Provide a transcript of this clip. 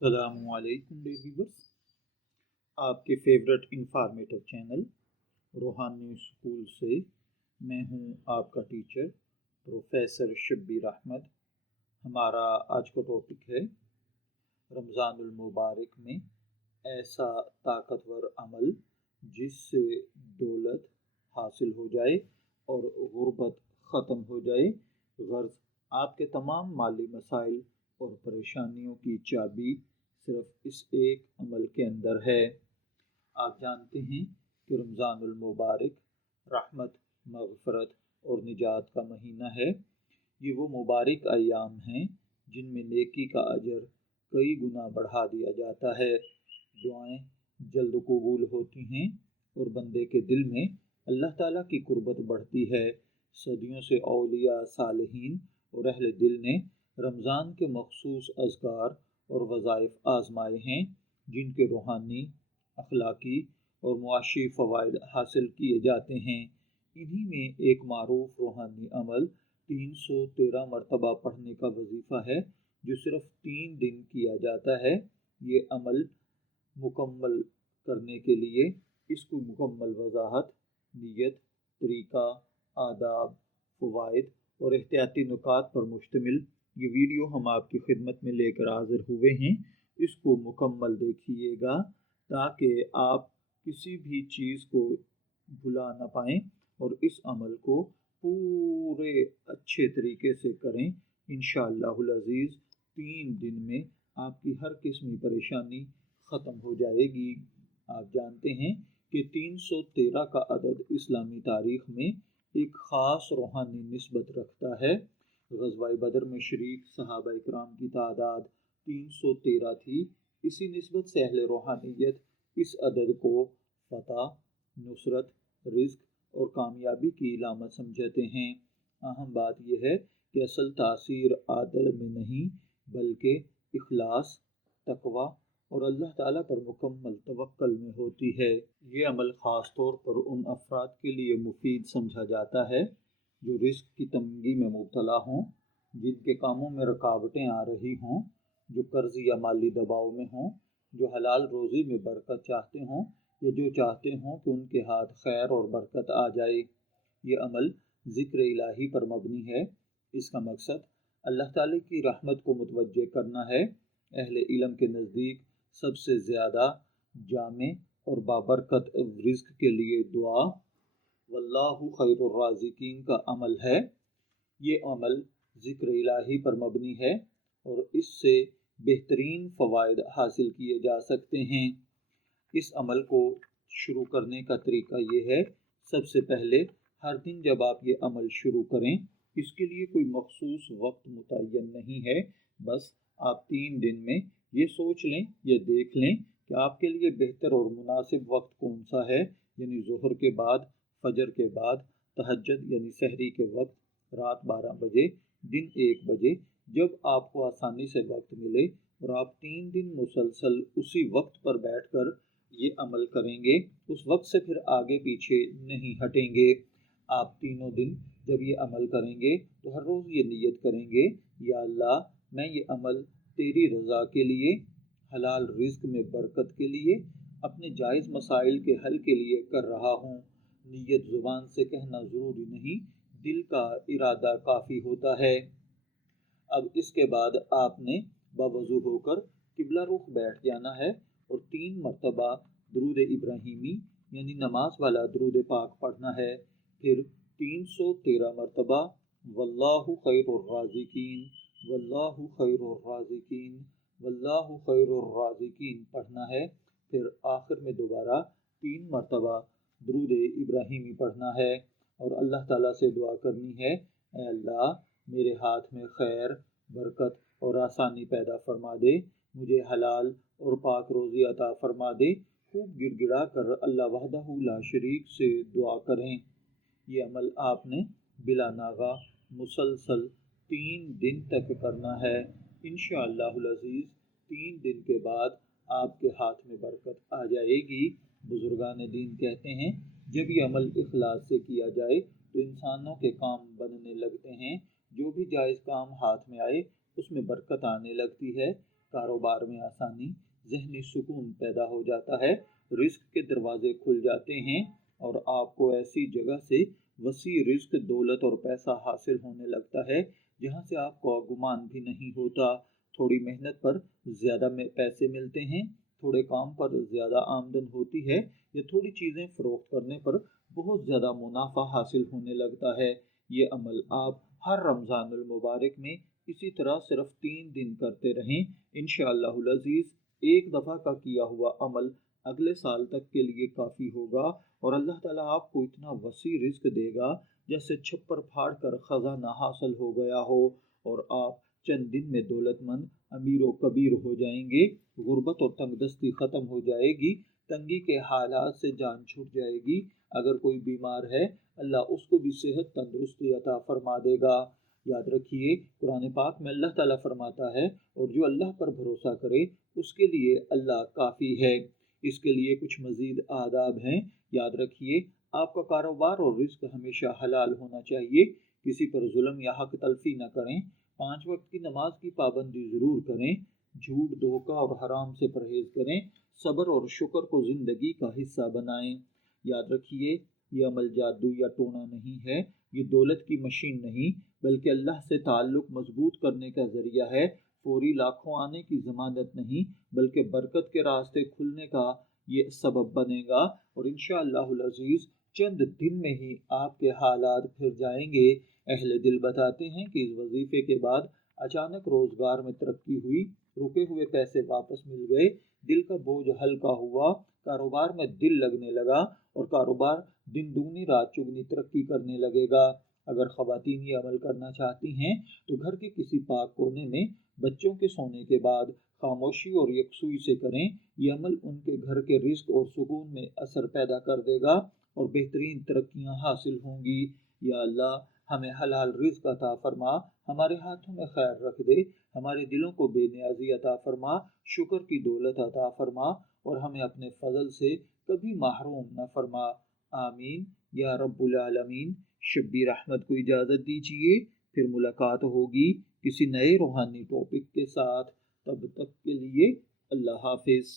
अस्सलामु अलैकुम व्यूअर्स। आपके फेवरेट इंफॉर्मेटिव चैनल रूहानी स्कूल से मैं हूं आपका टीचर प्रोफेसर शब्बीर अहमद। हमारा आज का टॉपिक है रमज़ानुल मुबारक में ऐसा ताकतवर अमल जिससे दौलत हासिल हो जाए और गुर्बत ख़त्म हो जाए। गर्ज आपके तमाम माली मसाइल और परेशानियों की चाबी सिर्फ इस एक अमल के अंदर है। आप जानते हैं कि रमज़ानुल मुबारक रहमत, मग़फ़रत और निजात का महीना है। ये वो मुबारक अय्याम हैं जिनमें नेकी का अजर कई गुना बढ़ा दिया जाता है, दुआएं जल्द कबूल होती हैं और बंदे के दिल में अल्लाह ताला की कुर्बत बढ़ती है। सदियों से औलिया, सालिहीन और अहले दिल ने रमज़ान के मखसूस अज़कार और वज़ाइफ आज़माए हैं जिनके रूहानी, अखलाकी और मुआशी फ़वाइद हासिल किए जाते हैं। इन्हीं में एक मारूफ रूहानी अमल 313 मरतबा पढ़ने का वजीफ़ा है जो सिर्फ 3 दिन किया जाता है। ये अमल मुकम्मल करने के लिए इसको मुकम्मल वजाहत, नीयत, तरीका, आदाब, फ़वाइद और एहतियाती नुकात पर मुश्तमिल ये वीडियो हम आपकी खिदमत में लेकर हाजिर हुए हैं। इसको मुकम्मल देखिएगा ताकि आप किसी भी चीज़ को भुला ना पाएँ और इस अमल को पूरे अच्छे तरीके से करें। इंशाअल्लाहुल अज़ीज़ 3 दिन में आपकी हर किस्म की परेशानी ख़त्म हो जाएगी। आप जानते हैं कि 313 का अदद इस्लामी तारीख़ में एक ख़ास रूहानी निस्बत रखता है। ग़ज़वा बदर में शरीक सहाबा इकराम की तादाद 313 थी। इसी निस्बत से अहले रूहानियत इस अदद को फ़तह, नुसरत, रिज़्क़ और कामयाबी की इलामत समझते हैं। अहम बात यह है कि असल तासीर आदल में नहीं बल्कि इखलास, तकवा और अल्लाह ताला पर मुकम्मल तवक्कुल में होती है। ये अमल ख़ास तौर पर उन अफराद के लिए मुफीद समझा जाता है जो रिस्क की तंगी में मुब्तला हों, जिनके कामों में रुकावटें आ रही हों, जो कर्ज या माली दबाव में हों, जो हलाल रोज़ी में बरकत चाहते हों या जो चाहते हों कि उनके हाथ खैर और बरकत आ जाए। ये अमल ज़िक्र इलाही पर मबनी है। इसका मकसद अल्लाह ताला की रहमत को मुतवज्जे करना है। अहले इल्म के नज़दीक सबसे ज़्यादा जामे और बाबरकत रिज़्क़ के लिए दुआ वल्लाहु खैरुर राज़िकीन का अमल है। ये अमल ज़िक्र इलाही पर मबनी है और इससे बेहतरीन फ़वाइद हासिल किए जा सकते हैं। इस अमल को शुरू करने का तरीका ये है, सबसे पहले हर दिन जब आप ये अमल शुरू करें, इसके लिए कोई मखसूस वक्त मुतय्यन नहीं है। बस आप 3 दिन में ये सोच लें, ये देख लें कि आपके लिए बेहतर और मुनासिब वक्त कौन सा है, यानी ज़ोहर के बाद, फजर के बाद, तहज्जुद यानी सहरी के वक्त, रात 12 बजे, दिन 1 बजे, जब आपको आसानी से वक्त मिले और आप 3 दिन मुसलसल उसी वक्त पर बैठकर ये अमल करेंगे, उस वक्त से फिर आगे पीछे नहीं हटेंगे। आप तीनों दिन जब ये अमल करेंगे तो हर रोज़ ये नियत करेंगे, या अल्लाह मैं ये अमल तेरी रज़ा के लिए, हलाल रिज़्क़ में बरकत के लिए, अपने जायज़ मसाइल के हल के लिए कर रहा हूँ। नियत ज़ुबान से कहना ज़रूरी नहीं, दिल का इरादा काफ़ी होता है। अब इसके बाद आपने बावज़ू होकर किबला रुख बैठ जाना है और 3 मरतबा दुरूद इब्राहीमी यानी नमाज वाला दुरूद पाक पढ़ना है। फिर 313 मरतबा वल्लाहु खैरुर राज़िकीन, वल्लाहु खैरुर राज़िकीन, वल्लाहु खैरुर राज़िकीन पढ़ना है। फिर आखिर में दोबारा 3 मरतबा दुरूद इब्राहीमी पढ़ना है और अल्लाह ताला से दुआ करनी है, ऐ अल्लाह मेरे हाथ में खैर, बरकत और आसानी पैदा फरमा दे, मुझे हलाल और पाक रोज़ी अता फरमा दे। खूब गिड़गिड़ा कर अल्लाह वहदहू ला शरीक से दुआ करें। ये अमल आपने बिला नागा मुसलसल 3 दिन तक करना है। इंशाअल्लाहुल अज़ीज़ 3 दिन के बाद आपके हाथ में बरकत आ जाएगी। बुजुर्गान दीन कहते हैं, जब ये अमल इखलास से किया जाए तो इंसानों के काम बनने लगते हैं। जो भी जायज़ काम हाथ में आए उसमें बरकत आने लगती है। کاروبار میں آسانی، ذہنی سکون پیدا ہو جاتا ہے، رزق کے دروازے کھل جاتے ہیں اور آپ کو ایسی جگہ سے وسیع رزق، دولت اور پیسہ حاصل ہونے لگتا ہے جہاں سے آپ کو گمان بھی نہیں ہوتا۔ تھوڑی محنت پر زیادہ پیسے ملتے ہیں، تھوڑے کام پر زیادہ آمدن ہوتی ہے، یا تھوڑی چیزیں فروخت کرنے پر بہت زیادہ منافع حاصل ہونے لگتا ہے۔ یہ عمل آپ ہر رمضان المبارک میں اسی طرح صرف 3 دن کرتے رہیں، انشاءاللہ العزیز ایک دفعہ کا کیا ہوا عمل اگلے سال تک کے لیے کافی ہوگا، اور اللہ تعالیٰ آپ کو اتنا وسیع رزق دے گا جیسے چھپر پھاڑ کر خزانہ حاصل ہو گیا ہو، اور آپ چند دن میں دولت مند، امیر و کبیر ہو جائیں گے، غربت اور تنگ دستی ختم ہو جائے گی، تنگی کے حالات سے جان چھوٹ جائے گی۔ اگر کوئی بیمار ہے، اللہ اس کو بھی صحت تندرستی عطا فرما دے گا۔ یاد رکھیے، قرآن پاک میں اللہ تعالیٰ فرماتا ہے، اور جو اللہ پر بھروسہ کرے اس کے لیے اللہ کافی ہے۔ اس کے لیے کچھ مزید آداب ہیں، یاد رکھیے، آپ کا کاروبار اور رزق ہمیشہ حلال ہونا چاہیے، کسی پر ظلم یا حق تلفی نہ کریں، 5 وقت کی نماز کی پابندی ضرور کریں، جھوٹ، دھوکہ اور حرام سے پرہیز کریں، صبر اور شکر کو زندگی کا حصہ بنائیں۔ یاد رکھیے، یہ عمل جادو یا ٹونا نہیں ہے، یہ دولت کی مشین نہیں، بلکہ اللہ سے تعلق مضبوط کرنے کا ذریعہ ہے، فوری لاکھوں آنے کی ضمانت نہیں، بلکہ برکت کے راستے کھلنے کا یہ سبب بنے گا، اور انشاءاللہ العزیز چند دن میں ہی آپ کے حالات پھر جائیں گے۔ اہل دل بتاتے ہیں کہ اس وظیفے کے بعد اچانک روزگار میں ترقی ہوئی، رکے ہوئے پیسے واپس مل گئے، دل کا بوجھ ہلکا ہوا، کاروبار میں دل لگنے لگا، اور کاروبار دن دگنی رات چگنی ترقی کرنے لگے گا۔ اگر خواتین یہ عمل کرنا چاہتی ہیں تو گھر کے کسی پاک کونے میں بچوں کے سونے کے بعد خاموشی اور یکسوئی سے کریں، یہ عمل ان کے گھر کے رزق اور سکون میں اثر پیدا کر دے گا اور بہترین ترقیاں حاصل ہوں گی۔ یا اللہ، ہمیں حلال رزق عطا فرما، ہمارے ہاتھوں میں خیر رکھ دے، ہمارے دلوں کو بے نیازی عطا فرما، شکر کی دولت عطا فرما، اور ہمیں اپنے فضل سے کبھی محروم نہ فرما۔ آمین یا رب العالمین۔ شبیر احمد کو اجازت دیجیے، پھر ملاقات ہوگی کسی نئے روحانی ٹاپک کے ساتھ۔ تب تک کے لیے اللہ حافظ۔